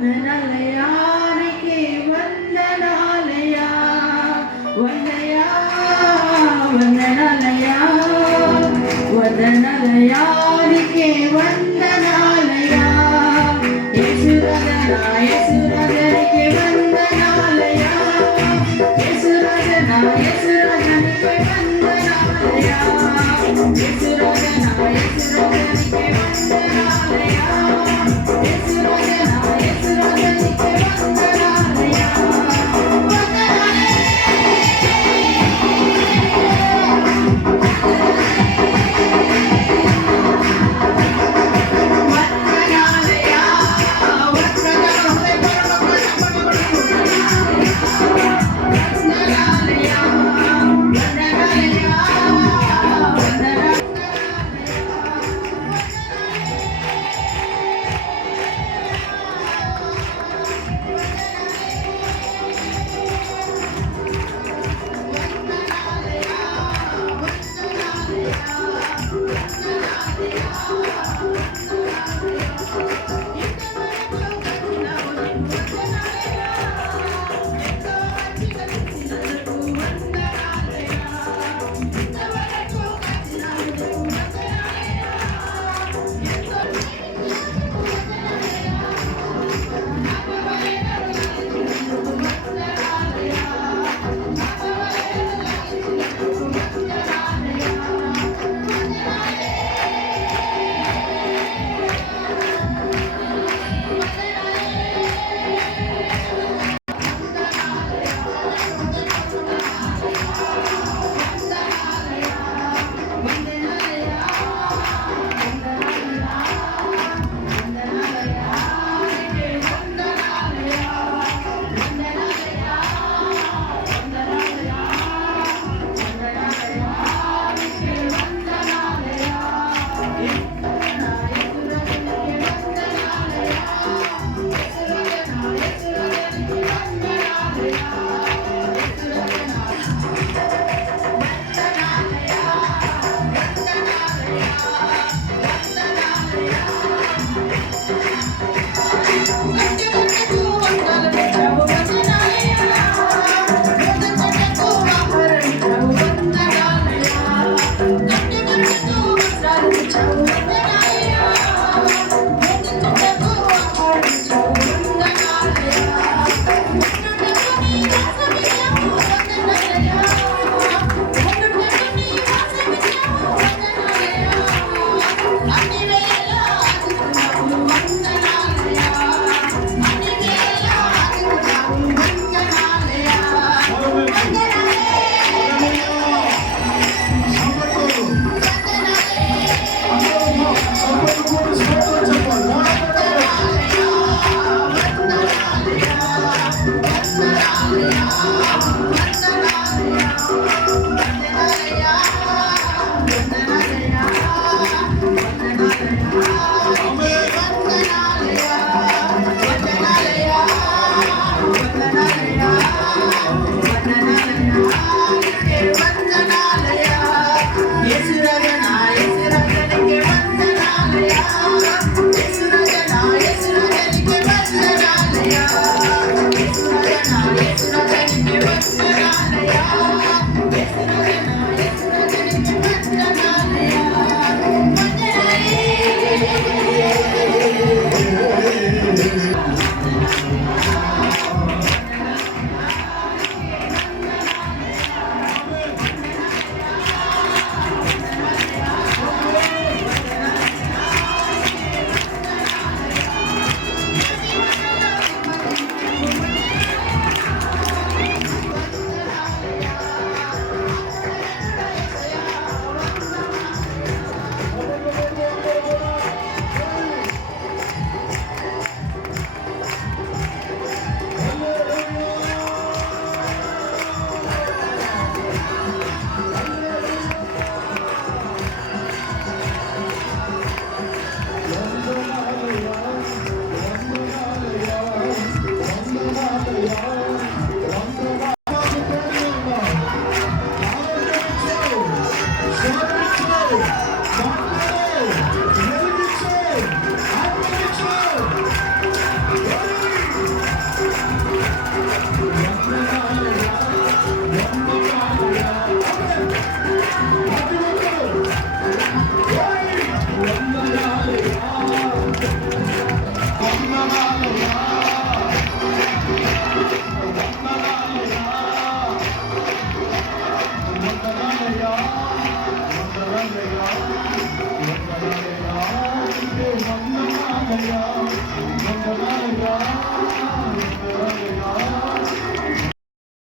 ವಂದನಾಲಯಾರಿಗೆ ವಂದನಾಲಯ ವಂದಯ ವಂದನಾಲಯ ವಂದನಾಲಯಾರಿಗೆ ವಂದ